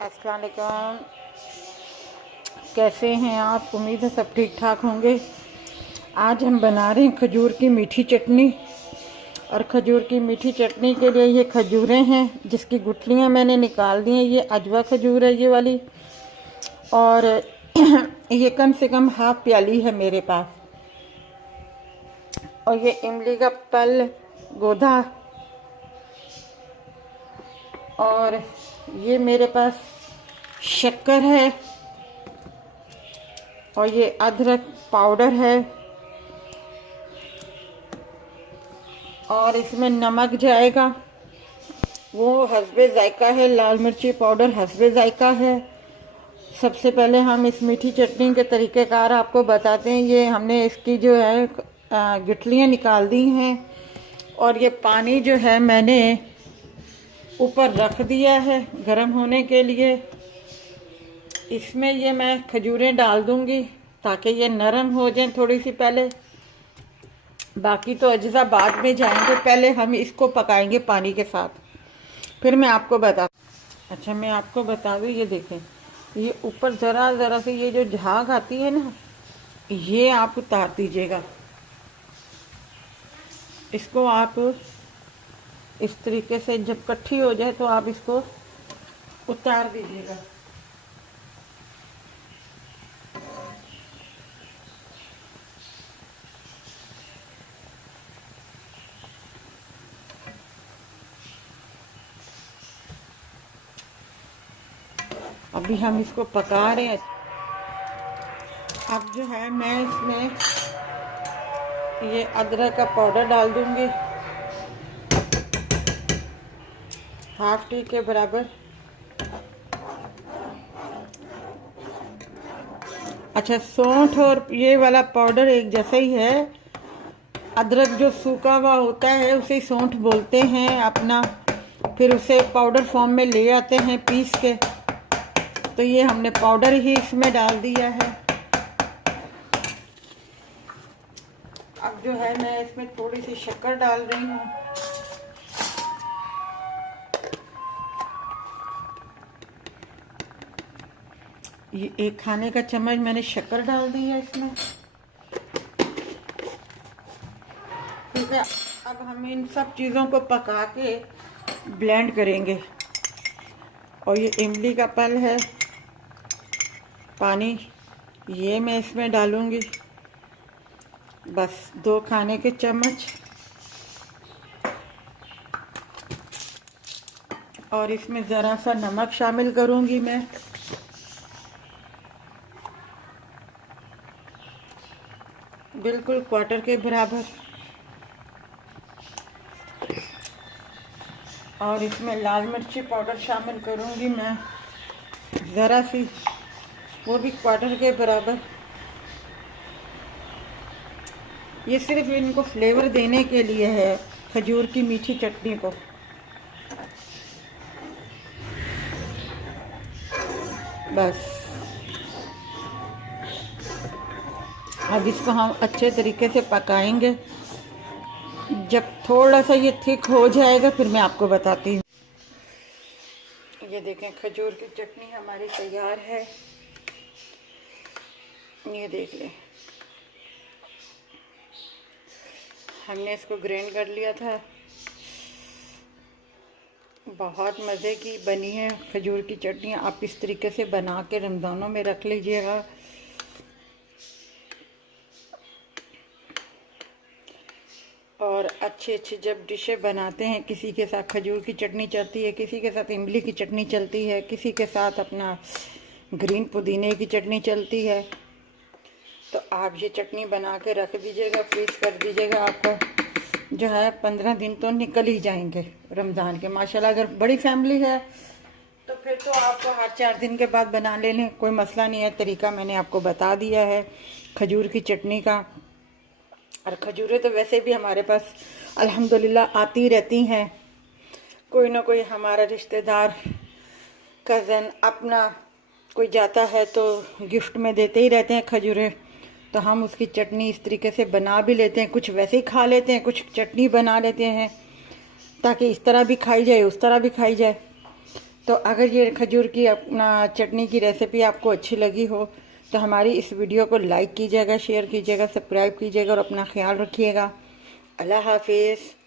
अस्सलाम वालेकुम। कैसे हैं आप? उम्मीद है सब ठीक ठाक होंगे। आज हम बना रहे हैं खजूर की मीठी चटनी। और खजूर की मीठी चटनी के लिए ये खजूरें हैं जिसकी गुठलियाँ मैंने निकाल दी हैं। ये अजवा खजूर है ये वाली। और ये कम से कम हाफ प्याली है मेरे पास। और ये इमली का पल, गोधा, और ये मेरे पास शक्कर है, और ये अदरक पाउडर है, और इसमें नमक जाएगा वो हस्बे जायका है। लाल मिर्ची पाउडर हस्बे जायका है। सबसे पहले हम इस मीठी चटनी के तरीक़ेकार आपको बताते हैं। ये हमने इसकी जो है गुठलियाँ निकाल दी हैं, और ये पानी जो है मैंने ऊपर रख दिया है गर्म होने के लिए। इसमें ये मैं खजूरें डाल दूंगी ताकि ये नरम हो जाएं थोड़ी सी पहले। बाकी तो अज्जा बाद में जाएंगे, पहले हम इसको पकाएंगे पानी के साथ, फिर मैं आपको अच्छा मैं आपको बता दूँ, ये देखें, ये ऊपर ज़रा ज़रा से ये जो झाग आती है ना, ये आप उतार दीजिएगा। इसको आप इस तरीके से जब इकट्ठी हो जाए तो आप इसको उतार दीजिएगा। अभी हम इसको पका रहे हैं। अब जो है मैं इसमें ये अदरक का पाउडर डाल दूंगी, हाफ टी के बराबर। अच्छा, सौंठ और ये वाला पाउडर एक जैसा ही है। अदरक जो सूखा हुआ होता है उसे सौंठ बोलते हैं अपना, फिर उसे पाउडर फॉर्म में ले आते हैं पीस के। तो ये हमने पाउडर ही इसमें डाल दिया है। अब जो है मैं इसमें थोड़ी सी शक्कर डाल रही हूँ। ये एक खाने का चम्मच मैंने शक्कर डाल दी है इसमें। ठीक है, अब हम इन सब चीज़ों को पका के ब्लेंड करेंगे। और ये इमली का पल है, पानी ये मैं इसमें डालूंगी, बस 2 खाने के चम्मच। और इसमें ज़रा सा नमक शामिल करूंगी मैं, बिल्कुल क्वार्टर के बराबर। और इसमें लाल मिर्ची पाउडर शामिल करूंगी मैं, ज़रा सी, वो भी क्वार्टर के बराबर। ये सिर्फ इनको फ्लेवर देने के लिए है, खजूर की मीठी चटनी को। बस अब इसको हम अच्छे तरीके से पकाएंगे। जब थोड़ा सा ये थिक हो जाएगा फिर मैं आपको बताती हूँ। ये देखें, खजूर की चटनी हमारी तैयार है। ये देख लें, हमने इसको ग्राइंड कर लिया था। बहुत मज़े की बनी है खजूर की चटनी। आप इस तरीके से बना के रमज़ानों में रख लीजिएगा। और अच्छी अच्छी जब डिशें बनाते हैं, किसी के साथ खजूर की चटनी चलती है, किसी के साथ इमली की चटनी चलती है, किसी के साथ अपना ग्रीन पुदीने की चटनी चलती है, तो आप ये चटनी बना के रख दीजिएगा, फ्रीज कर दीजिएगा। आपको जो है 15 दिन तो निकल ही जाएंगे रमज़ान के माशाल्लाह। अगर बड़ी फैमिली है तो फिर तो आपको हर 4 दिन के बाद बना लेने, कोई मसला नहीं है। तरीका मैंने आपको बता दिया है खजूर की चटनी का। और खजूरें तो वैसे भी हमारे पास अल्हम्दुलिल्लाह आती रहती हैं। कोई ना कोई हमारा रिश्तेदार, कज़न, अपना कोई जाता है तो गिफ्ट में देते ही रहते हैं खजूरें। तो हम उसकी चटनी इस तरीके से बना भी लेते हैं, कुछ वैसे ही खा लेते हैं, कुछ चटनी बना लेते हैं ताकि इस तरह भी खाई जाए, उस तरह भी खाई जाए। तो अगर ये खजूर की अपना चटनी की रेसिपी आपको अच्छी लगी हो तो हमारी इस वीडियो को लाइक कीजिएगा, शेयर कीजिएगा, सब्सक्राइब कीजिएगा और अपना ख्याल रखिएगा। अल्लाह हाफिज़।